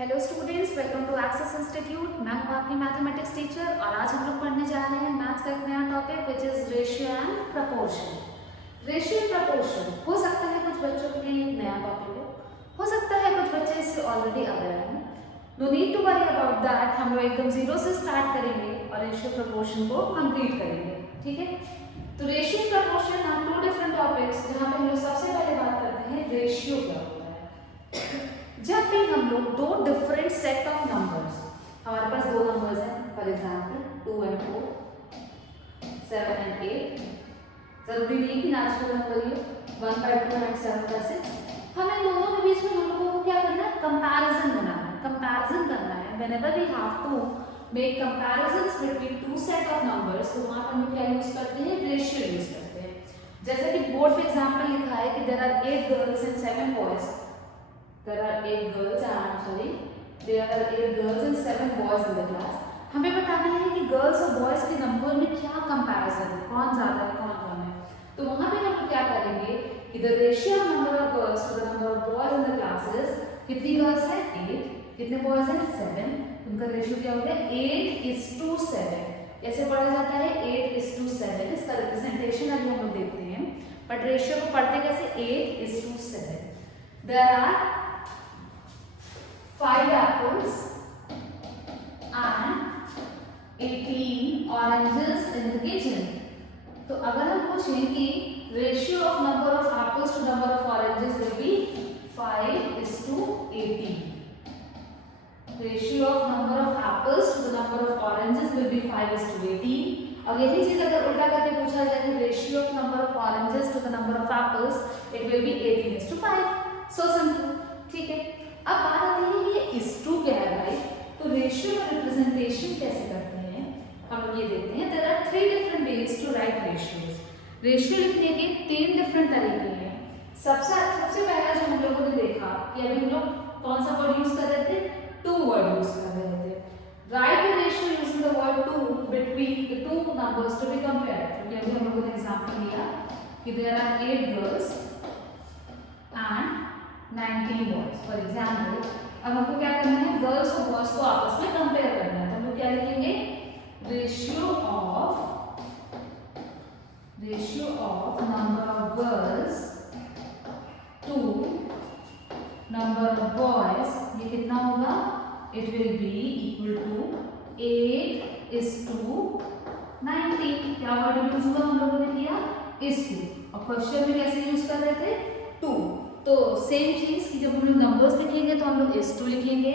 Hello students, welcome to Access Institute. मैं हूं आपकी मैथमेटिक्स टीचर और आज हम लोग पढ़ने जा रहे हैं मैथ्स का एक नया topic which is ratio and proportion. Ratio and proportion हो सकता है कुछ बच्चों के लिए नया टॉपिक हो सकता है कुछ बच्चे इससे ऑलरेडी अवेयर हैं। No need to worry about that. हम लोग एकदम जीरो से स्टार्ट करेंगे और रेशियो प्रपोर्शन को कंप्लीट करेंगे, ठीक है। तो ratio and proportion are two different topics, जहाँ पे हम लोग सबसे पहले बात करते हैं रेशियो क्या होता है। जब भी हम लोग दो डिफरेंट सेट ऑफ नंबर्स, हमारे पास दो नंबर्स हैं, फॉर एग्जांपल 2 and 4, 7 and 8, जरूरी नहीं कि नेचुरल नंबर ही 1/2 and 7/6। हम इन दोनों के बीच में हम लोगों को क्या करना है, कंपैरिजन बनाना है, कंपैरिजन करना है। Whenever we have to make comparisons between two set of numbers, तो वहां पर हम क्या यूज करते हैं, रेशियो यूज करते हैं। जैसे कि बोर्ड पे एग्जांपल लिखा है कि there are 8 girls and 7 boys. There are 8 girls and I'm sorry, there are 8 girls and 7 boys in the class. हमें बताना है कि गर्ल्स और बॉयज के नंबर में क्या कंपैरिजन है, कौन ज्यादा है कौन कम है। तो वहां पे हम क्या करेंगे कि the ratio of number of girls to the number of boys in the classes, कितनी गर्ल्स है 8, कितने बॉयज है 7, उनका रेशियो क्या हो गया 8:7। कैसे पढ़ा जाता है 8:7, इसका रिप्रेजेंटेशन अभी हम लोग देखते हैं, बट रेशियो को पढ़ते कैसे 8:7। There are 5 apples and 18 oranges in the kitchen. तो अगर हम पूछें कि ratio of number of apples to number of oranges will be 5:18। Ratio of number of apples to the number of oranges will be 5:18। और यही चीज अगर उल्टा करके पूछा जाए कि ratio of number of oranges to the number of apples, it will be 18:5। So simple, ठीक है। अब बात आती है कि ये इस टू क्या है भाई, तो रेशियो का रिप्रेजेंटेशन कैसे करते हैं हम लोग ये देखते हैं। There are 3 different ways to write ratios. Ratio लिखने के 3 डिफरेंट तरीके हैं। सबसे पहला जो हम लोगों ने देखा कि अभी हम लोग कौन सा वर्ड यूज कर रहे थे, टू वर्ड यूज कर रहे थे। Write the ratio using the word to between the two numbers to be compared. क्योंकि अभी हम लोगों ने एग्जांपल लिया कि there are 8 girls and 19 boys. For example अब हमको क्या करना है, गर्ल्स और बॉयज को आपस में कंपेयर करना है, तो हम लोग क्या लिखेंगे, ratio of number of girls to number of boys, ये कितना होगा, it will be equal to 8:19। क्या वर्ड यूज हुआ, हम लोगों ने किया इस टू, और क्वेश्चन में कैसे यूज कर रहे थे, टू। तो सेम चीज कि जब हम लोग नंबर्स लिखेंगे तो हम लोग S2 लिखेंगे,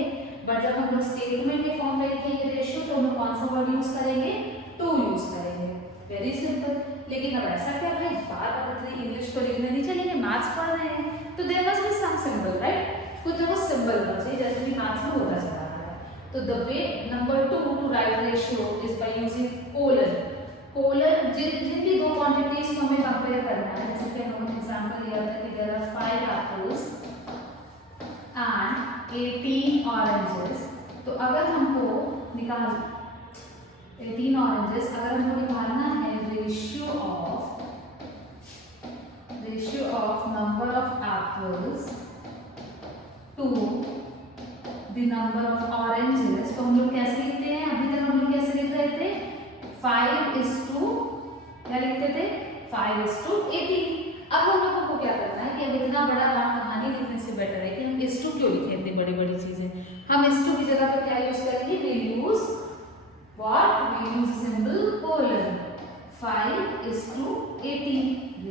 बट जब हम लोग स्टेटमेंट के फॉर्म में लिखेंगे रेशियो, तो हम लोग कौन सा वर्ड यूज करेंगे, टू यूज करेंगे। Very simple. लेकिन अब ऐसा क्या भाई, बार बार इंग्लिश तो लिखने नहीं चलेंगे, मैथ्स पढ़ रहे हैं, तो there must be some symbol, right. कुछ ना कुछ सिंबल होना चाहिए, जैसे कि मैथ्स में होता चला रहा है। तो the way number 2 to write ratio is by using colon. Colon जिन भी दो क्वांटिटीज को हमें कंपेयर करना है, जैसे कि हमने एग्जांपल लिया था कि there are 5 apples and 18 oranges. तो अगर हमको 18 ऑरेंजेस अगर हमको निकालना है ratio of number of apples to the number of oranges, तो हम लोग कैसे लिखते हैं, अभी तक हम लोग कैसे लिख रहे थे, 5:, क्या लिखते थे, 5:18। अब हम लोगों को क्या करना है कि अब इतना बड़ा कहानी लिखने से बेटर है कि हम S2 क्यों लिखें इतनी बड़ी बड़ी चीजें। हम S2 की जगह पर क्या यूज करेंगे, we use सिंबल कोलन, 5:18। ये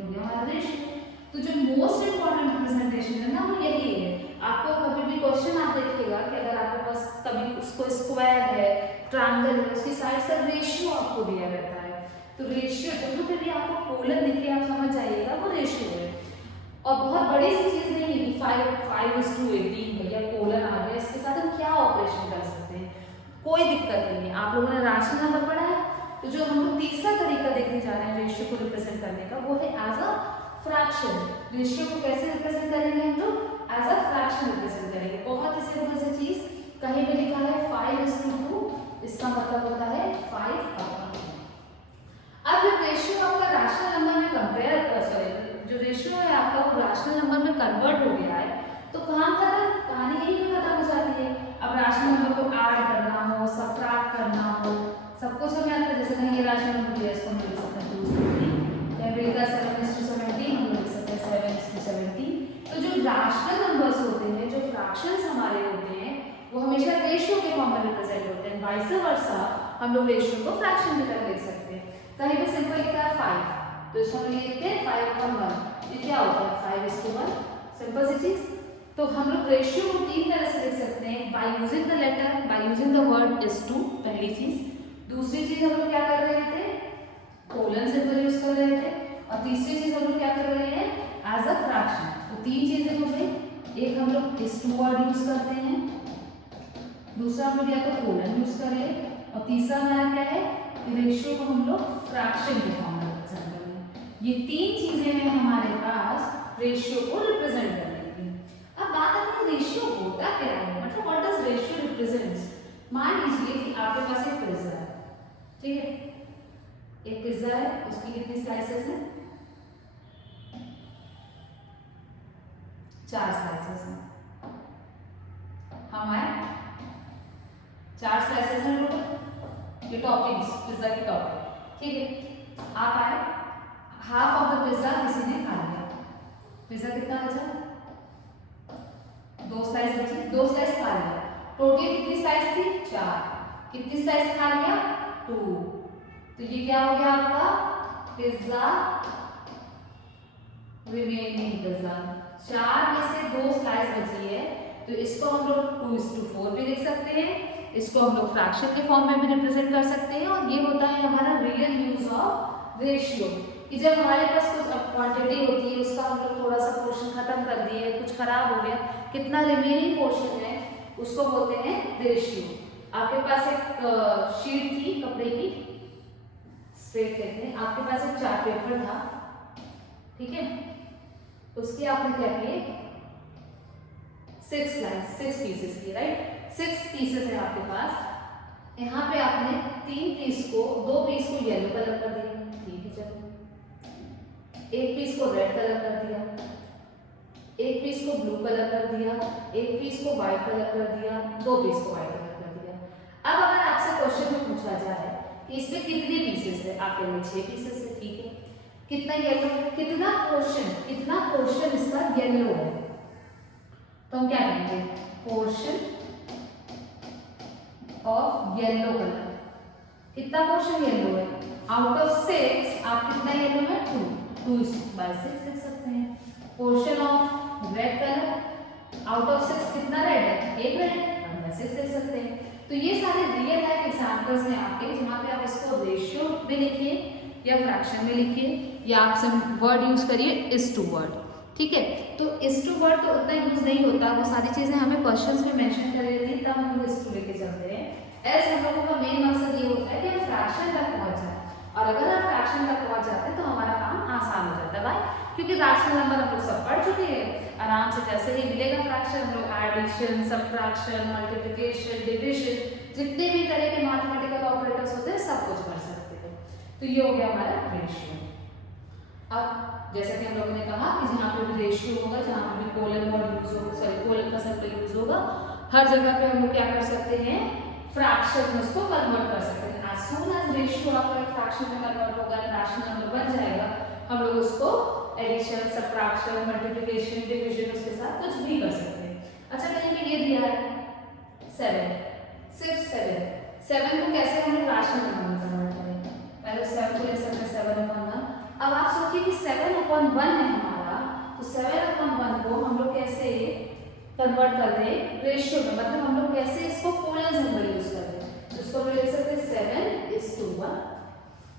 हो गया हमारा रेशियो। तो जो मोस्ट इंपॉर्टेंट रिप्रेजेंटेशन है ना, वो यही है। आपको कभी भी क्वेश्चन आप देखिएगा कि अगर आपके पास कभी उसको स्क्वायर है, ट्रायंगल है, उसकी साइड्स का रेशियो आपको दिया रहता है, तो रेशियो जब भी आपको कोलन दिखे आप समझ जाइएगा वो रेशियो है। और बहुत बड़ी सी चीज नहीं है कि 5:18 भैया कोलन आ गया, इसके साथ हम क्या ऑपरेशन कर सकते हैं, कोई दिक्कत नहीं है। आप लोगों ने राशि नंबर पढ़ा है, तो जो हम लोग तीसरा तरीका देखने जा रहे हैं रेशियो को रिप्रेजेंट करने का, वो है एज अ फ्रैक्शन। रेशियो को कैसे रिप्रेजेंट करेंगे हम लोग, एज अ फ्रैक्शन रिप्रेजेंट करेंगे। बहुत ही सिंपल सी चीज, कहीं पे लिखा है 5:2, इसका मतलब होता है 5/2। अब जब रेशियो आपका रैशनल नंबर में जो रेशियो है आपका वो रैशनल नंबर में कन्वर्ट हो गया है, तो कहानी यही पे खत्म हो जाती है। अब अब राशि नंबर को ऐड करना हो, सब्ट्रैक्ट करना हो, सब कुछ हमें आता है। जैसे कहीं ये राशि नंबर दिया है, इसको हम लिख सकते हैं 270, कहीं पे लिखा 7:70, हम लिख सकते हैं 7:70। तो जो रैशनल नंबर्स होते हैं, जो फ्रैक्शंस हमारे होते हैं, वो हमेशा रेशियो के फॉर्म में रिप्रेजेंट होते हैं। वाइस वर्सा हम लोग रेशियो को फ्रैक्शन की तरह लिख सकते हैं। कहीं पे सिंपल लिखा है 5, तो इसको हम लिखते हैं 5/1। ये क्या होता है 5:1, सिंपल सी चीज। तो हम लोग रेशियो को तीन तरह से लिख सकते हैं, by using the letter, by using the word (is)to, पहली चीज। दूसरी चीज हम लोग क्या कर रहे थे, कोलन सिंबल यूज कर रहे थे। और तीसरी चीज हम लोग क्या कर रहे हैं, एज अ फ्रैक्शन। तो तीन चीजें हो गई, एक हम लोग (is)to वर्ड यूज करते हैं, दूसरा हम लोग या तो कोलन यूज करें, और तीसरा हमारा क्या है, रेशियो को हम लोग फ्रैक्शन के फॉर्म में रिप्रेजेंट करें। ये तीन चीजें हैं हमारे पास रेशियो को रिप्रेजेंट करने की। अब बात आती है रेशियो होता क्या है, मतलब व्हाट डज रेशियो रिप्रेजेंट्स। मान लीजिए कि आपके पास एक पिज्जा है, ठीक है, एक पिज्जा है, उसकी कितनी स्लाइसेस हैं, 4 स्लाइसेस हैं। हमारे 4 स्लाइसेस हैं टोटल, ये टॉपिंग्स, पिज्जा की टॉपिंग, ठीक है। आप आए, हाफ ऑफ द पिज्जा किसी ने खा लिया, पिज्जा कितना बचा, 2 स्लाइस बची, 2 स्लाइस खा लिया। टोटल कितनी स्लाइस थी, 4, कितनी स्लाइस खा लिया, 2। तो ये क्या हो गया आपका पिज्जा, रिमेनिंग पिज्जा। 4 में से 2 स्लाइस बची है, तो इसको हम लोग 2:4 भी लिख सकते हैं, इसको हम लोग फ्रैक्शन के फॉर्म में भी रिप्रेजेंट कर सकते हैं। और ये होता है हमारा रियल यूज ऑफ रेशियो, कि जब हमारे पास कुछ क्वांटिटी होती है, उसका हम लोग थोड़ा सा पोर्शन खत्म कर दिए, कुछ खराब हो गया, कितना रिमेनिंग पोर्शन है, उसको बोलते हैं रेशियो। आपके पास एक शीट थी कपड़े की, स्ट्रेट कहते हैं, आपके पास एक चार्ट पेपर था, ठीक है, उसके आपने क्या किए 6 लाइन्स, 6 पीसेस की, राइट, 6 पीसेस है आपके पास। यहाँ पे आपने 3 पीस को, 2 पीस को येलो कलर कर दिया, ठीक है, चलो, एक पीस को रेड कलर कर दिया, एक पीस को ब्लू कलर कर दिया, एक पीस को व्हाइट कलर कर दिया, 2 पीस को व्हाइट कलर कर दिया। अब अगर आपसे क्वेश्चन में पूछा जाए कि इसमें कितने पीसेस है, आपके लिए 6 पीसेस है, ठीक है, कितना येलो, कितना पोर्शन इसका येलो है, तो हम क्या करेंगे, पोर्शन ऑफ येलो कलर, कितना पोर्शन येलो है, आउट ऑफ 6 आप कितना येलो है, 2/6 लिख सकते हैं। Portion of red colour, out of 6 कितना रेड है, एक रेड, 1/6 लिख सकते हैं। तो ये सारे रियल लाइफ एग्जांपल्स हैं आपके, जहाँ पे आप इसको रेशियो में लिखिए या फ्रैक्शन में लिखिए, या आप सब वर्ड यूज करिए (is)to वर्ड, ठीक है। तो (is)to वर्ड तो उतना यूज नहीं होता, वो सारी चीजें हमें क्वेश्चंस में मेंशन कर रही थी, तब हम लोग (is)to लेके चलते हैं। एल्स हम लोगों का मेन मकसद ये होता है कि हम फ्रैक्शन तक पहुंच जाए, और अगर आप फ्रैक्शन तक पहुंच जाते हैं तो हमारा काम आसान हो जाता है भाई, क्योंकि रैशनल नंबर हम लोग सब पढ़ चुके हैं, आराम से जैसे ही मिलेगा फ्रैक्शन हम लोग एडिशन, सब्ट्रैक्शन, मल्टीप्लिकेशन, डिविजन, जितने भी तरह के मैथमेटिकल ऑपरेटर्स होते हैं सब कुछ कर सकते हैं। तो ये हो गया हमारा रेशियो। अब जैसा कि हम लोगों ने कहा कि जहाँ पे भी रेशियो होगा, जहाँ पे भी कोलन वर्ड यूज होगा, सॉरी कोलन का सिंबल यूज होगा, हर जगह पे हम लोग क्या कर सकते हैं, फ्रैक्शन में उसको कन्वर्ट कर सकते हैं। एज सून एज रेशियो आपका एक फ्रैक्शन में कन्वर्ट होगा, रैशनल नंबर बन जाएगा, हम लोग उसको एडिशन, सब्ट्रैक्शन, मल्टीप्लिकेशन, डिवीजन उसके साथ कुछ भी कर सकते हैं। अच्छा, कहीं पे ये दिया है 7, सिर्फ 7 को कैसे हम लोग रैशनल नंबर में कन्वर्ट करें, पहले 7 को ले सकते हैं 7/1। अब आप सोचिए कि 7/1 है हमारा, तो 7/1 को हम लोग कैसे कन्वर्ट कर दें रेशियो में, मतलब हम लोग कैसे इसको कोलन सिंबल यूज कर दें, तो इसको हम लिख सकते हैं 7:1।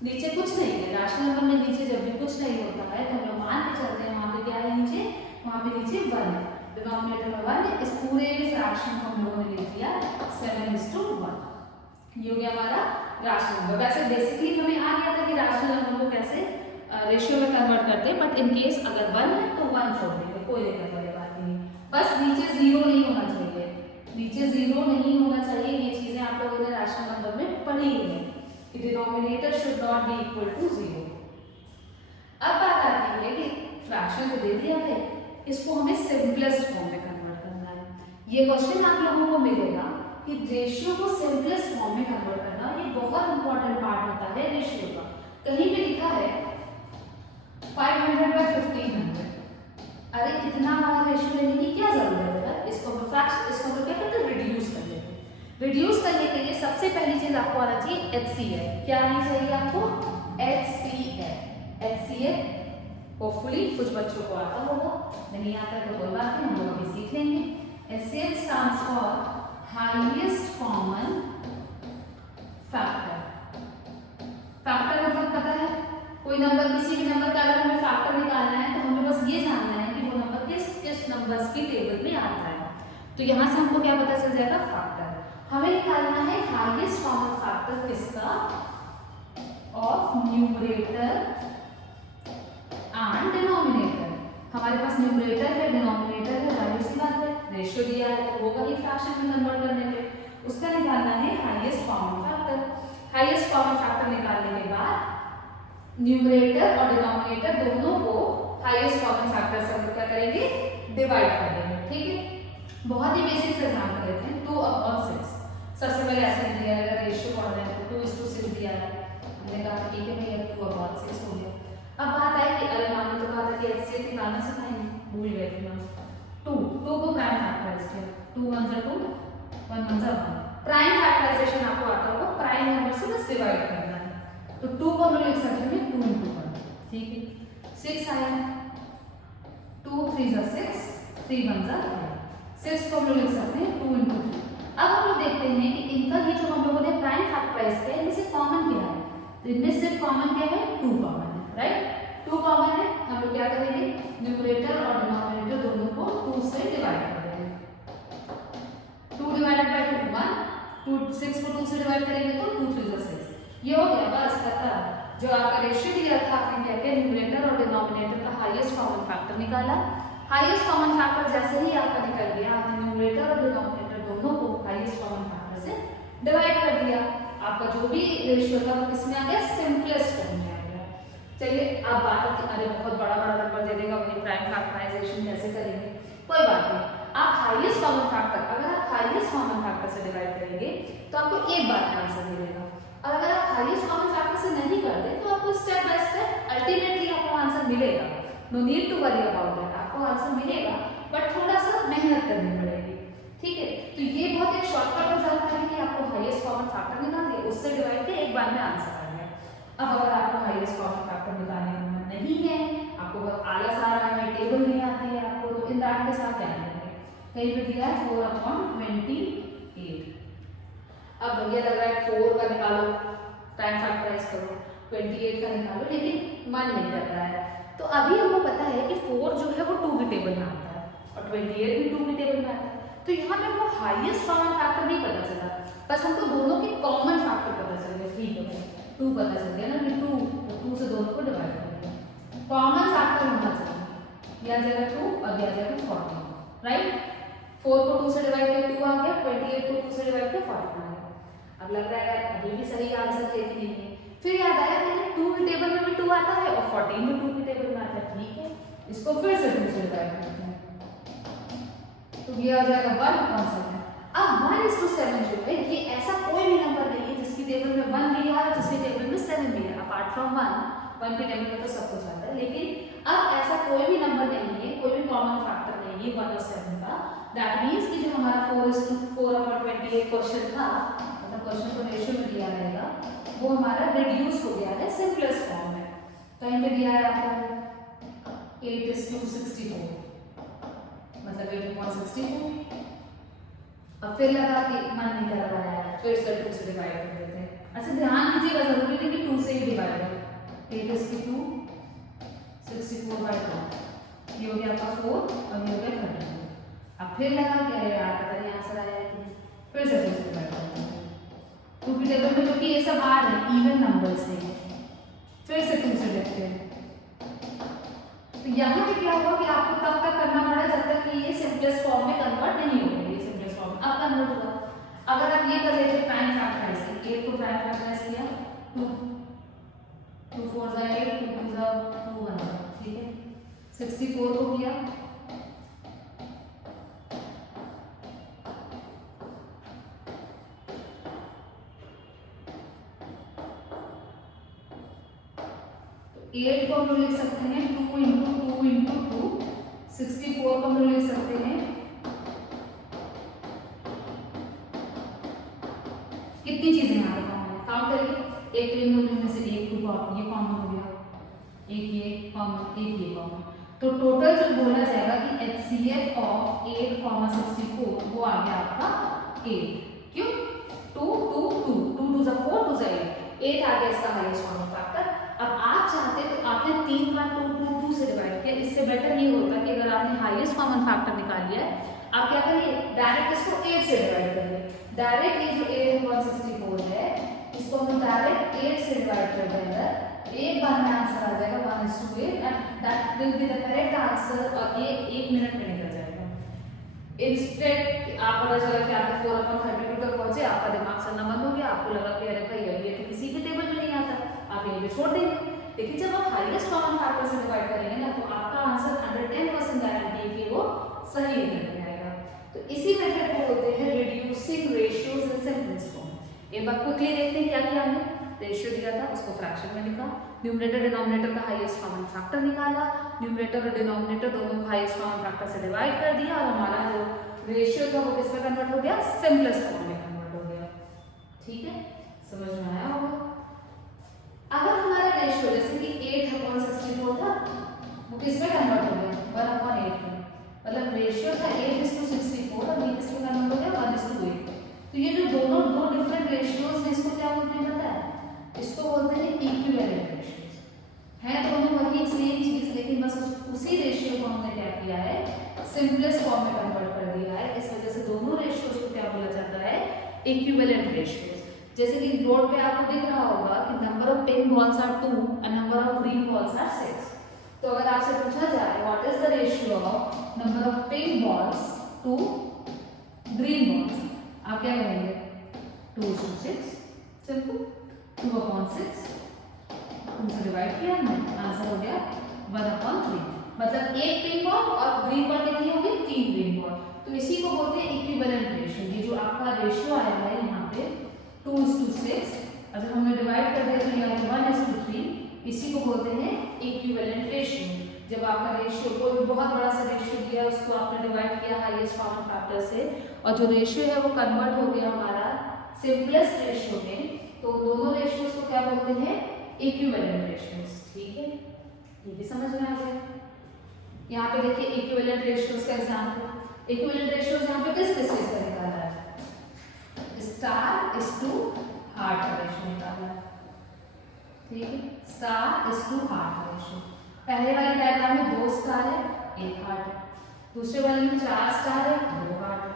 नीचे कुछ नहीं है, रैशनल नंबर में नीचे जब भी कुछ नहीं होता है तो हम लोग मान के चलते हैं वहां पे क्या है नीचे, वहां पे नीचे 1 है, डिनोमिनेटर में 1 है। इस पूरे फ्रैक्शन को हम लोगों ने लिख दिया 7:1। ये हो गया हमारा रैशनल नंबर। वैसे बेसिकली हमें आ गया था कि रैशनल नंबर को कैसे रेशियो में कन्वर्ट करते हैं, बट इन केस अगर 1 है तो 1 छोड़ देंगे, कोई दिक्कत वाली बात नहीं। बस नीचे 0 नहीं होना चाहिए, नीचे 0 नहीं होना चाहिए, ये चीजें आप लोगों ने रैशनल नंबर में पढ़ी है कि denominator should not be equal to 0। अब बात आती है कि फ्रैक्शन तो दे दिया है, इसको हमें सिंपलेस्ट फॉर्म में कन्वर्ट करना है। ये क्वेश्चन आप लोगों को मिलेगा कि रेशियो को सिंपलेस्ट फॉर्म में कन्वर्ट करना ये बहुत इंपॉर्टेंट पार्ट होता है रेशियो का। कहीं पे लिखा है 500 by 1500, अरे इतना बड़ा रेशियो लेने की क्या जरूरत है? इसको इसको क्या करते हैं, रिड्यूस कर लेते हैं। रिड्यूस करने के लिए सबसे पहली चीज आपको आना चाहिए HCF। क्या आनी चाहिए आपको? HCF होपफुली कुछ बच्चों को आता होगा, नहीं आता तो कोई बात नहीं, हम लोग अभी सीख लेंगे। HCF stands for highest common factor। Factor मतलब पता है, कोई नंबर, किसी भी नंबर का अगर हमें फैक्टर निकालना है तो हमें बस ये जानना है कि वो नंबर किस किस नंबर्स की टेबल में आता है। तो यहाँ से हमको क्या पता चल जाएगा? फैक्टर। हमें निकालना है हाईएस्ट कॉमन फैक्टर किसका? Of numerator and denominator. हमारे पास न्यूमरेटर है, डिनोमिनेटर है, जाहिर सी बात है रेशियो दिया है तो होगा ही फ्रैक्शन में कन्वर्ट करने पे। उसका निकालना है highest common factor. Highest common factor निकालने के बाद न्यूमरेटर और डिनोमिनेटर दोनों को हाईएस्ट कॉमन फैक्टर से हम क्या करेंगे? डिवाइड कर देंगे। ठीक है, बहुत ही बेसिक से एग्जांपल लेते हैं। 2/6 सबसे पहले ऐसे दिया है, अगर रेशियो पढ़ना है तो 2:6 दिया है, हमने कहा ठीक है भैया 2/6 हो गया। अब बात आई कि अरे मान लो तो कहा था कि HCF निकालना सिखाएंगे, भूल गए थे हम। 2 को प्राइम फैक्टराइज किया, 2 1 जा 2 1 1 जा 1। प्राइम फैक्टराइजेशन आपको आता होगा, प्राइम नंबर से बस डिवाइड करना है। तो 2 को हम लोग लिख सकते हैं 2 × 1। ठीक है, 6 आया, 2 3 जा 6, 3 1 जा 3। 6 को हम लोग लिख सकते हैं 2 × 3। अब हम लोग देखते हैं कि इनका ये जो हम लोगों ने प्राइम फैक्टराइज किया इनमें से कॉमन क्या है? तो इनमें से कॉमन क्या है? 2 कॉमन है, राइट? 2 कॉमन है, हम लोग क्या करेंगे? न्यूमरेटर और डिनोमिनेटर दोनों को 2 से डिवाइड कर देंगे। 2 डिवाइडेड बाय 2 1, 2 6 को 2 से डिवाइड करेंगे तो 2 3 जा 6। ये हो गया, बस खत्म। जो आपका रेशियो दिया था आपने क्या किया? न्यूमरेटर और डिनोमिनेटर का हाईएस्ट कॉमन फैक्टर निकाला। हाईएस्ट कॉमन फैक्टर जैसे ही आपका निकल गया, आपने न्यूमरेटर और डिनोमिनेटर दोनों को हाईएस्ट कॉमन फैक्टर से डिवाइड कर दिया। आपका जो भी रेशियो था वो किसमें आ गया? सिंपलेस्ट फॉर्म में आ गया। चलिए अब बात आती है, अरे बहुत बड़ा बड़ा नंबर दे देगा, वही प्राइम फैक्टराइजेशन कैसे करेंगे? कोई बात नहीं, आप हाईएस्ट कॉमन फैक्टर, अगर आप हाईएस्ट कॉमन फैक्टर से डिवाइड करेंगे तो आपको एक बार में आंसर मिलेगा। और अगर आप हाईएस्ट कॉमन फैक्टर से नहीं करते तो आपको स्टेप बाय स्टेप अल्टीमेटली आपको आंसर मिलेगा। No need to worry about that, आपको आंसर मिलेगा बट थोड़ा सा मेहनत करनी पड़ेगी। ठीक है, तो ये बहुत एक शॉर्टकट हो जाता है कि आपको हाईएस्ट कॉमन फैक्टर निकाल दिया, उससे डिवाइड किया, एक बार में आंसर आ गया। अब अगर आपको हाईएस्ट कॉमन फैक्टर निकालने का मन नहीं है, आपको बहुत आलस आ रहा है, टेबल नहीं आती है आपको, तो इन दैट के साथ क्या करेंगे? कहीं पे दिया है 4/28। अब भैया लग रहा है 4 का निकालो, प्राइम फैक्टराइज करो, 28 का निकालो, लेकिन मन नहीं कर रहा है। तो अभी हमको पता है कि 4 जो है वो 2 की टेबल में आता है और 28 भी 2 की टेबल में आता है। तो यहाँ पे हमको हाईएस्ट कॉमन फैक्टर नहीं पता चला, बस हमको दोनों के कॉमन फैक्टर पता चल गया। ठीक है, 2 पता चल गया ना कि 2 से दोनों को डिवाइड कर दिया। कॉमन फैक्टर होना चाहिए, यह जाएगा 2 और यह जाएगा 40, राइट? 4 को 2 से डिवाइड किया 2 आ गया, 28 को 2 से डिवाइड किया 40 आ गया। अब लग रहा है यार अभी भी सही आंसर लेके नहीं है। फिर याद आया कि 2 की टेबल में भी 2 आता है और 14 में 2 की टेबल में आता है। ठीक है, इसको फिर से 2 से डिवाइड करते हैं तो ये आ जाएगा 1/7। अब 1:7 जो है ये ऐसा कोई भी नंबर नहीं है जिसकी टेबल में 1 भी है और जिसकी टेबल में 7 भी है, अपार्ट फ्रॉम 1 की टेबल में तो सब कुछ आता है। लेकिन अब ऐसा कोई भी नंबर नहीं है, कोई भी कॉमन फैक्टर नहीं है 1 और 7 का। दैट मीन्स कि जो हमारा 4/28 क्वेश्चन था, मतलब क्वेश्चन को रेशियो में दिया रहेगा, वो हमारा रिड्यूस हो गया है सिंपलेस्ट फॉर्म में। कहीं पे दिया है आपको 8:64, मतलब 8/64। अब फिर लगा कि मन नहीं कर रहा है, फिर से 2 से डिवाइड कर देते हैं। अच्छा ध्यान दीजिएगा, जरूरी नहीं कि 2 से ही डिवाइड हो। 8:2 64/2, ये हो गया आपका 4 और ये हो गया 32। अब फिर लगा कि अरे यार पता नहीं आंसर आया कि, फिर से 2 से डिवाइड कर देते हैं। 2 की टेबल में क्योंकि ये सब आ रहे हैं इवन नंबर्स हैं, फिर से 2 से देखते हैं। तो यहाँ पे क्या हुआ कि आपको तब तक करना पड़ा जब तक कि ये सिंपलेस्ट फॉर्म में कन्वर्ट नहीं हो गया। ये सिंपलेस्ट फॉर्म अब कन्वर्ट हुआ। अगर आप ये कर लेते प्राइम फैक्टराइज, 8 को प्राइम फैक्टराइज किया 2 4 जा 8, 2 2 जा 2 1, ठीक है। 64 को किया, 8 को हम लोग लिख सकते हैं 2 इंटू 2 इंटू 2, 64 को हम लोग लिख सकते हैं, कितनी चीजें यहाँ पे कॉमन है, काउंट करिए, एक इन दोनों में से एक ये कॉमन हो गया, एक ये कॉमन, एक ये कॉमन, तो टोटल जो बोला जाएगा कि HCF ऑफ 8, 64 वो आ गया आपका 8। क्यों? 2 2 2 2 2 जा 4 2 जा 8 आ गया इसका हाईएस्ट कॉमन फैक्टर। अब आप चाहते तो आपने 3 बार 2 2 2 से डिवाइड किया, इससे बेटर ये होता कि अगर आपने हाईएस्ट कॉमन फैक्टर निकाल लिया है, आप क्या करिए, डायरेक्ट इसको 8 से डिवाइड करिए। डायरेक्ट ये जो 8/64 है इसको हम डायरेक्ट 8 से डिवाइड कर देंगे, एक बार में आंसर आ जाएगा 1:8 and that will be the correct answer, और ये 1 मिनट में निकल जाएगा। इंस्टेड आप पता चला कि आपने 4/32 तक पहुंचे, आपका दिमाग चलना बंद हो गया, आपको लगा कि अरे भाई अब ये तो किसी के टेबल में नहीं आता, आप यहीं पे छोड़ देंगे। लेकिन जब आप हाईएस्ट कॉमन फैक्टर से डिवाइड करेंगे ना, तो आपका आंसर 110% गारंटी है कि वो सही निकल के आएगा। तो इसी मेथड को बोलते हैं reducing ratios in simplest form. एक बार क्विकली देखते हैं क्या किया हमने, रेशियो दिया था उसको फ्रैक्शन में लिखा, न्यूमरेटर डिनोमिनेटर का हाईएस्ट कॉमन फैक्टर निकाला, न्यूमरेटर और डिनोमिनेटर दोनों को हाईएस्ट कॉमन फैक्टर से डिवाइड कर दिया, और हमारा जो रेशियो था वो किसमें कन्वर्ट हो गया, सिंपलेस्ट फॉर्म में कन्वर्ट हो गया। ठीक है, समझ में आया होगा। अगर हमारा रेशियो जैसे कि 8/64 था, वो किसमें कन्वर्ट हो गया, 1/8 में, मतलब रेशियो था 8:64 और ये किसमें कन्वर्ट हो गया 1:8। तो ये जो दोनों दो डिफरेंट रेशियोज हैं, इसको क्या बोलते हैं पता है, इसको बोलते हैं इक्विवेलेंट रेशियोज। है दोनों वही सेम चीज, लेकिन बस उसी रेशियो को हमने क्या किया है, सिंपलेस्ट फॉर्म में कन्वर्ट कर दिया है। इस वजह से दोनों रेशियोज को क्या बोला जाता है, इक्विवेलेंट रेशियोज। जैसे कि बोर्ड पे आपको दिख रहा होगा कि number of pink balls are 2 and number of green balls are 6। तो अगर आपसे पूछा जाए what is the ratio of number of pink balls to green balls, आप क्या कहेंगे, 2:6, सिंपल, 2/6, 2 से डिवाइड किया हमने, आंसर हो गया 1/3। मतलब एक पिंक बॉल और ग्रीन बॉल कितनी होगी, 3 ग्रीन बॉल। तो इसी को बोलते हैं इक्विवेलेंट रेशियो। ये जो आपका रेशियो आया है यहाँ पे 2:6, अगर हमने डिवाइड कर दिया तो ये 1:3, इसी को बोलते हैं इक्विवेलेंट रेशियो। जब आपका रेशियो कोई बहुत बड़ा सा रेशियो दिया, उसको आपने डिवाइड किया हाईएस्ट कॉमन फैक्टर से, और जो रेशियो है वो कन्वर्ट हो गया हमारा सिंपलेस्ट रेशियो में, तो दोनों रेशियोज को क्या बोलते हैं, इक्विवेलेंट रेशियोज। ठीक है, ये भी समझ में आ गया। यहाँ पे देखिए इक्विवेलेंट रेशियोज का एग्जांपल, इक्विवेलेंट रेशियोज यहाँ पे किस चीज का निकाला है, स्टार/हार्ट का रेशियो निकाला है। ठीक है, स्टार/हार्ट का रेशियो। पहले वाले डायग्राम में 2 स्टार है, 1 हार्ट है, दूसरे वाले में 4 स्टार है, 2 हार्ट है,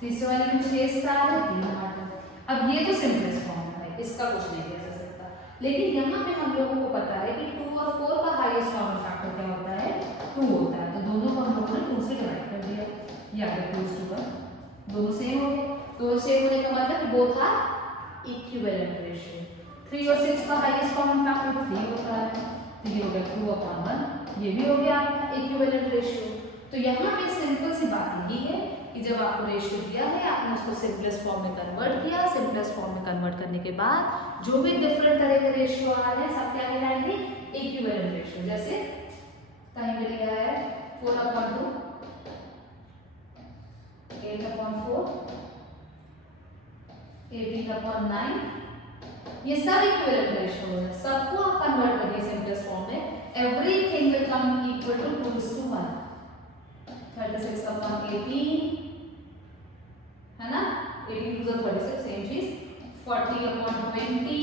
तीसरे वाले में 6 स्टार है, 3 हार्ट है। अब ये तो सिंपलेस्ट फॉर्म है, इसका कुछ नहीं किया जा सकता, लेकिन यहाँ पे हम लोगों को पता है कि 2 और 4 का हाईएस्ट कॉमन फैक्टर क्या होता है, 2 होता है। तो दोनों को हम लोगों ने 2 से डिवाइड कर दिया, या फिर 2:1, दोनों सेम हो गए। तो सेम होने का मतलब कि बोथ आर इक्विवेलेंट रेशियो। 3 और 6 का हाईएस्ट कॉमन फैक्टर 3 होता है, तो ये हो गया 2/1, ये भी हो गया इक्विवेलेंट रेशियो। तो यहाँ पे सिंपल सी बात यही है कि जब आपको रेशियो दिया है, आपने उसको सिंपलेस्ट फॉर्म में कन्वर्ट किया, सिंपलेस्ट फॉर्म में कन्वर्ट करने के बाद जो भी डिफरेंट तरह के रेशियो आ रहे हैं, सब क्या कहलाएंगे, इक्विवेलेंट रेशियो। जैसे कहीं पे लिखा है 4/2, 8/4, 18/9, ये सब इक्विवेलेंट रेशियो है। सबको आप कन्वर्ट करिए सिंपलेस्ट फॉर्म में, everything will come equal to 2:1। 36/18 है ना, 18 to 36 सेम चीज, 40/20,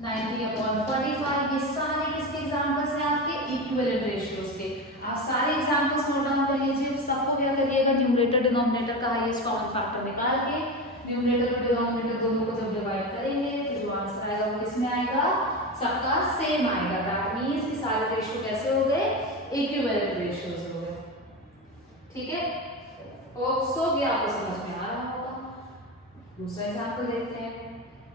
90/45, ये सारे किसके एग्जांपल्स हैं, आपके इक्विवेलेंट रेशियोज के। आप सारे एग्जांपल्स नोट डाउन कर लीजिए। सबको क्या करिएगा, न्यूमरेटर डिनोमिनेटर का हाईएस्ट कॉमन फैक्टर निकाल के न्यूमरेटर और डिनोमिनेटर दोनों को जब डिवाइड करेंगे तो जो आंसर आएगा वो किसमें आएगा, सबका सेम आएगा। दैट मींस कि सारे रेशियो कैसे हो गए, इक्विवेलेंट रेशियोज हो गए। ठीक है, सो भी आपको समझ में आ रहा होगा। दूसरा एग्जांपल देखते हैं,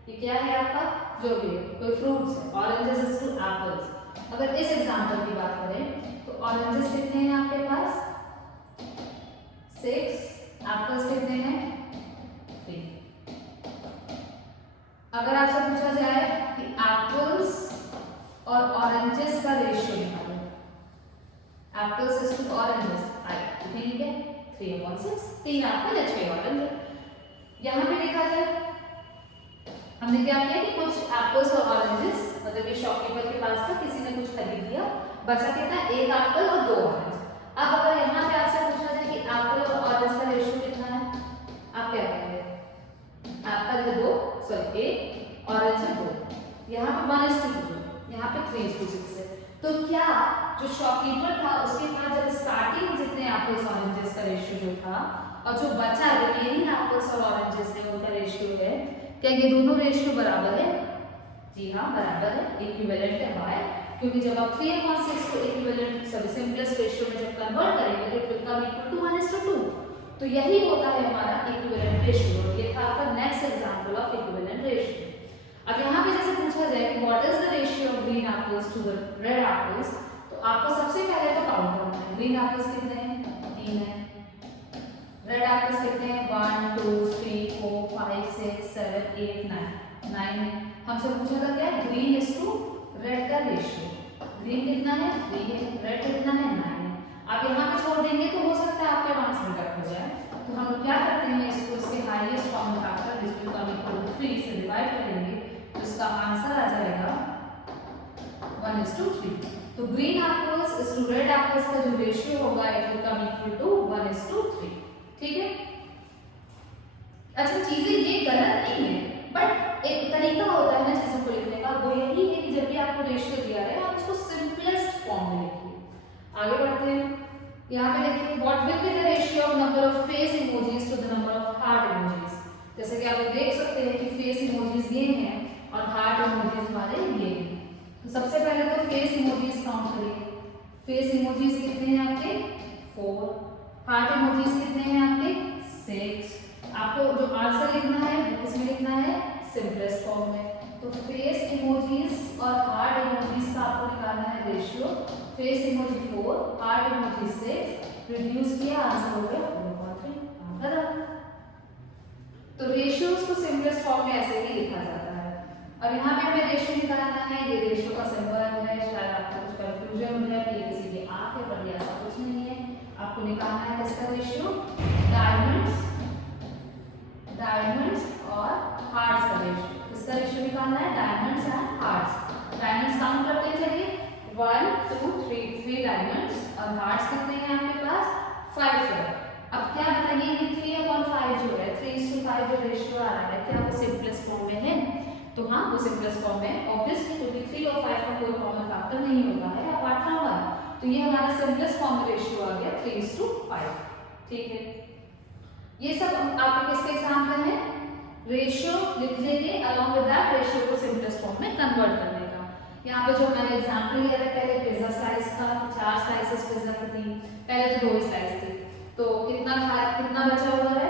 ये क्या है आपका, जो भी है कोई फ्रूट्स है, ऑरेंजेस टू एप्पल्स। अगर इस एग्जांपल की बात करें तो ऑरेंजेस कितने हैं आपके पास, 6, एप्पल्स कितने हैं, 3। अगर आपसे पूछा जाए कि एप्पल्स और ऑरेंजेस लिखेंगे क्या 3/6 3 एप्पल या 6 ऑरेंज। यहाँ पे देखा जाए हमने क्या किया कि कुछ एप्पल्स और ऑरेंजेस मतलब ये शॉपकीपर के पास था, किसी ने कुछ खरीद लिया, बचा कितना 1 एप्पल और 2 ऑरेंज। अब अगर यहाँ पे आपसे पूछा जाए कि एप्पल और ऑरेंज का रेशियो कितना है, आप क्या कहेंगे? एप्पल है 2 सॉरी 1 ऑरेंज है 2, यहाँ पे 1:2, यहाँ पे 3:6 है। तो क्या जो शॉपकीपर था उसके पास जब स्टार्टिंग में जितने एप्पल्स ऑरेंजेस का रेशियो जो था और जो बचा रिमेनिंग एप्पल्स और ऑरेंजेस है उनका रेशियो है, क्या ये दोनों रेशियो बराबर है? जी हाँ बराबर है, इक्विवेलेंट है। वाई? क्योंकि जब आप 3/6 को इक्विवेलेंट सॉरी सिंपलेस्ट रेशियो में जब कन्वर्ट करेंगे तो it will come equal to 1:2। तो यही होता है हमारा इक्विवेलेंट रेशियो। ये था आपका next example of equivalent ratio. अब यहाँ पे जैसे पूछा जाए कि what is the ratio of green apples to the red apples, तो आपको सबसे पहले तो काउंट करना है। ग्रीन एप्पल्स कितने हैं? 3 है। रेड एप्पल्स कितने हैं? 1 2 3 4 5 6 7 8 9 है। हमसे पूछा था क्या? ग्रीन इज टू रेड का रेशियो। ग्रीन कितना है? 3 है। रेड कितना है? 9 है। आप यहाँ पे छोड़ देंगे तो हो सकता है आपके आंसर रिजेक्ट हो जाए, तो हम लोग क्या करते हैं इसको इसके highest common factor which will come equal to 3 से डिवाइड करेंगे, तो इसका आंसर आ जाएगा 1:3। तो green apples is to red apples का जो रेशियो होगा it will come equal to 1:3। ठीक है। अच्छा चीजें ये गलत नहीं है, बट एक तरीका होता है ना चीजों को लिखने का, वो यही है कि जब भी आपको रेशियो दिया है आप इसको सिंपलेस्ट फॉर्म में लिखिए। आगे बढ़ते हैं। यहाँ पे देखिए what will be the ratio of number of face emojis to the number of heart emojis. जैसे कि आप लोग देख सकते हैं कि फेस इमोजीज ये हैं और हार्ट इमोजीज हमारे ये हैं। तो सबसे पहले तो फेस इमोजीज काउंट करिए। फेस इमोजीज कितने हैं आपके? 4। हार्ट इमोजीज कितने हैं आपके? 6। आपको जो आंसर लिखना है वो किसमें लिखना है? सिंपलेस्ट फॉर्म में। तो फेस इमोजीज और हार्ट इमोजीज का आपको निकालना है ratio. Face emoji 4, heart emoji 6, reduce किया आंसर हो गया 4.3। तो रेशियोज को सिंपलेस्ट फॉर्म में ऐसे ही लिखा जाता है। अब यहाँ पे हमें रेशियो निकालना है, ये रेशियो का सिंबल है, शायद आपको कुछ कंफ्यूजन हो जाए कि ये किसी की आंख है, पर ऐसा कुछ नहीं है। आपको निकालना है किसका रेशियो? डायमंड्स और हार्ट्स का रेशियो। किसका रेशियो निकालना है? Diamonds and hearts. Diamonds count करते हैं चलिए 1 2 3 डायमंड्स और हार्ट्स कितने हैं आपके पास? 5 है। अब क्या बताइए ये 3/5 जो है 3:5 जो रेशियो आ रहा है क्या वो सिंपलेस्ट फॉर्म में है? तो हाँ वो सिंपलेस्ट फॉर्म में ऑब्वियसली, क्योंकि 3 और 5 का कोई कॉमन फैक्टर नहीं होता है अपार्ट फ्रॉम 1, तो ये हमारा सिंपलेस्ट फॉर्म में रेशियो आ गया 3:5। ठीक है। ये सब आपके किसके एग्जांपल हैं? रेशियो लिखने के अलॉन्ग विद दैट रेशियो को सिंपलेस्ट फॉर्म में कन्वर्ट करने का। यहाँ पे जो मैंने एग्जांपल लिया था पहले पिज्जा स्लाइस का, 4 स्लाइसेस पिज्जा की थी, पहले तो 2 स्लाइस थी, तो कितना बचा हुआ है?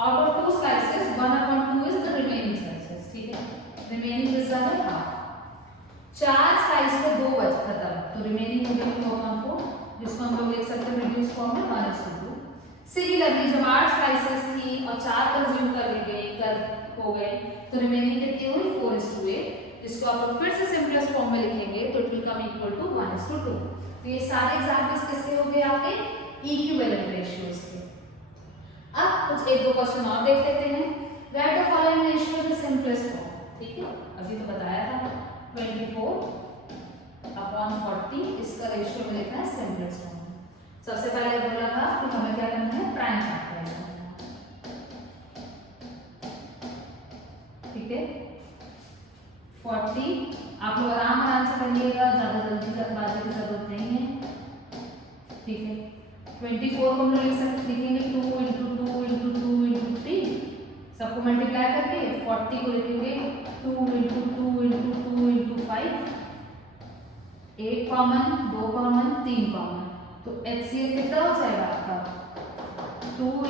Out of 2 slices 1/2 is the remaining slices. ठीक है। रिमेनिंग पिज्जा है हाफ। 4 स्लाइस को 2 बच खत्म, तो रिमेनिंग हो गई 2/4, जिसको हम लोग लिख सकते हैं रिड्यूस फॉर्म में 1:2। सिमिलरली जब 8 स्लाइसेस थी और 4 कंज्यूम हो गए तो रिमेनिंग कितनी हुई? 4:8, जिसको आप लोग फिर से सिंपलेस्ट फॉर्म में लिखेंगे तो it will come equal to 1:2। तो ये सारे एग्जांपल्स किसके हो गए आपके? इक्विवेलेंट रेशियोज के। अब कुछ 1-2 क्वेश्चन और देख लेते हैं। Right the following ratio in the simplest form. ठीक है, अभी तो बताया था 24/40 इसका रेशियो में लिखना है सिंपलेस्ट फॉर्म। सबसे पहले बोला था कि हमें क्या करना है? प्राइम फैक्टर करना है। ठीक है। 40 आप लोग आराम से करिएगा, ज्यादा जल्दबाजी की जरूरत नहीं है। ठीक है। 24 को हम लोग लिख सकते लिखेंगे 2 × 2 × 2 × 3, सबको मल्टीप्लाई करके 40 को लिखेंगे 2 × 2 × 2 × 5, 1 कॉमन 2 कॉमन 3 कॉमन, तो HCF कितना हो जाएगा आपका? 2 ×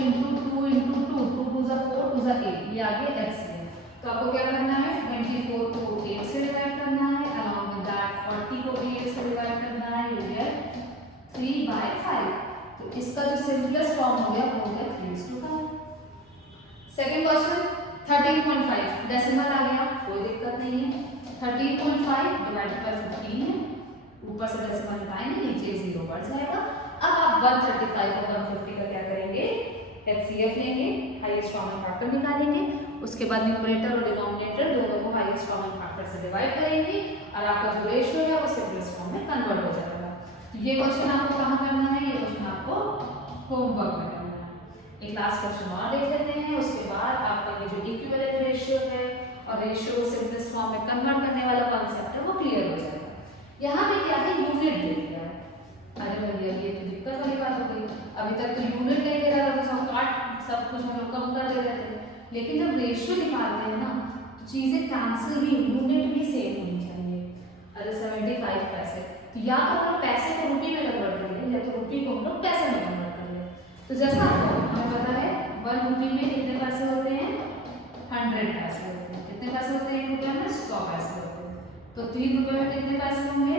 2 × 2 2 2 4 2 8, ये आ गया HCF। तो आपको क्या करना है? 24 को 8 से डिवाइड करना है, अलॉन्ग विद दैट 40 को भी 8 से डिवाइड करना है, यू गेट 3/5। तो इसका जो सिंपलेस्ट फॉर्म हो गया वो हो गया 3:5। सेकंड क्वेश्चन 13.5 डेसिमल आ गया, कोई दिक्कत नहीं है। 13.5 डिवाइडेड बाय 15 है, ऊपर से डेसिमल हटाएंगे नीचे 0 बढ़ जाएगा। अब आप 135 और 150 का क्या करेंगे, HCF लेंगे, हाईएस्ट कॉमन फैक्टर निकालेंगे, उसके बाद न्यूमरेटर और डिनोमिनेटर दोनों को हाईएस्ट कॉमन फैक्टर से डिवाइड करेंगे और आपका जो रेशियो है वो सिंपलेस्ट फॉर्म में कन्वर्ट हो जाएगा। तो ये क्वेश्चन आपको कहाँ करना है, ये क्वेश्चन आपको होमवर्क में करना है। एक लास्ट क्वेश्चन और देख लेते हैं, उसके बाद आपका ये जो इक्विवेलेंट रेशियो है और रेशियो को सिंपलेस्ट फॉर्म में कन्वर्ट करने वाला कॉन्सेप्ट है वो क्लियर हो जाएगा। यहाँ पे क्या है, यूनिट दे दिया है। अरे भैया ये तो दिक्कत वाली बात हो गई, अभी तक तो यूनिट नहीं दे रहा था तो सब काट सब कुछ हम लोग कम कर दे रहे थे, लेकिन जब रेशियो निकालते हैं ना तो चीजें कैंसिल भी, यूनिट भी सेम होनी चाहिए। अरे 75 पैसे, तो या तो हम लोग पैसे को रुपये में कन्वर्ट करें या तो रुपये को हम लोग पैसे में कन्वर्ट करें। तो जैसा हमें पता है 1 रुपये में कितने पैसे होते हैं, 100 पैसे होते हैं। कितने पैसे होते हैं 1 रुपये में, 100 पैसे होते हैं। तो 3 रुपये में कितने पैसे होंगे,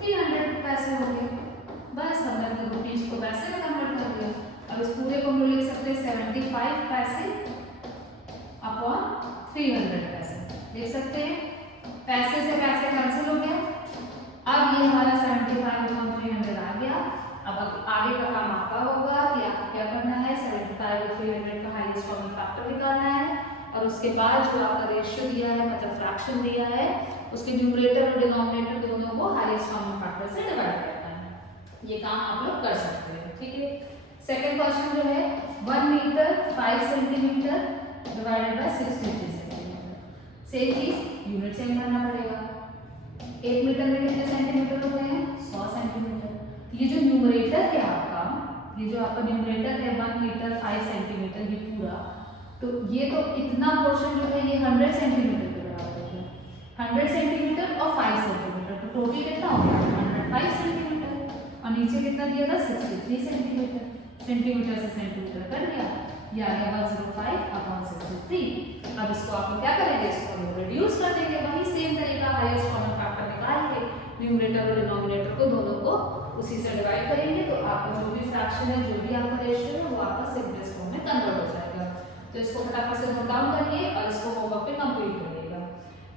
300 पैसे होंगे। बस हमने तो रुपीज को पैसे में कन्वर्ट कर दिया। अब इस पूरे को हम लोग लिख सकते हैं 75 पैसे अपॉन 300 पैसे, लिख सकते हैं। पैसे से पैसे कैंसिल हो गया, अब ये हमारा 75 अपॉन 300 आ गया। अब आगे का काम आपका होगा कि आपको क्या करना है, 75 और 300 का हाईएस्ट कॉमन फैक्टर निकालना है और उसके बाद जो आपका रेशियो दिया है, मतलब फ्रैक्शन दिया है, उसके न्यूमरेटर और डिनोमिनेटर दोनों को हाईएस्ट कॉमन फैक्टर से डिवाइड करना है। ये काम आप लोग कर सकते हैं, ठीक है। सेकंड क्वेश्चन जो है 1 metre 5 centimetre divided by 63 centimetre. Same चीज यूनिट चेंज करना पड़ेगा। 1 मीटर में कितने सेंटीमीटर होते हैं, 100 सेंटीमीटर। ये जो न्यूमरेटर है आपका, ये जो आपका न्यूमरेटर है 1 मीटर 5 सेंटीमीटर, ये पूरा, तो ये तो इतना पोर्शन जो है ये 100 सेंटीमीटर के बराबर है। 100 सेंटीमीटर और 5 सेंटीमीटर, तो टोटल कितना हो गया, 105 सेंटीमीटर। और नीचे कितना दिया था, 63 सेंटीमीटर। सेंटीमीटर से सेंटीमीटर कर दिया, ये आ गया 105 अपॉन 63। अब इसको आप क्या करेंगे, इसको हम रिड्यूस कर देंगे। वही सेम तरीका, हाईएस्ट कॉमन फैक्टर निकाल के न्यूमरेटर और डिनोमिनेटर को दोनों को उसी से डिवाइड करेंगे, तो आपका जो भी फ्रैक्शन है, जो भी आपका रेशियो है, वो आपका सिंपलेस्ट फॉर्म में कन्वर्ट हो जाएगा। तो इसको फटाफट से नोट डाउन करिए और इसको होमवर्क पे कंप्लीट करिएगा।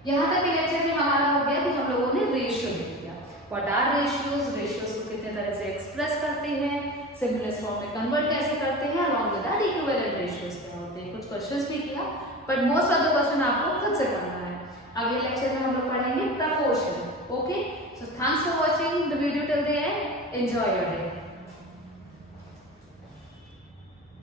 यहाँ तक के लेक्चर में हमारा हो गया कि हम लोगों ने रेशियो देख लिया, व्हाट आर रेशियोज, रेशियोज को कितने तरह से एक्सप्रेस करते हैं, सिंपलेस्ट फॉर्म में कन्वर्ट कैसे करते हैं, along with that equivalent ratios क्या होते हैं। कुछ क्वेश्चंस भी किया, but most of the question आपको खुद से करना है। अगले लेक्चर में हम लोग पढ़ेंगे proportion. Okay, so thanks for watching the video till the end, enjoy your day.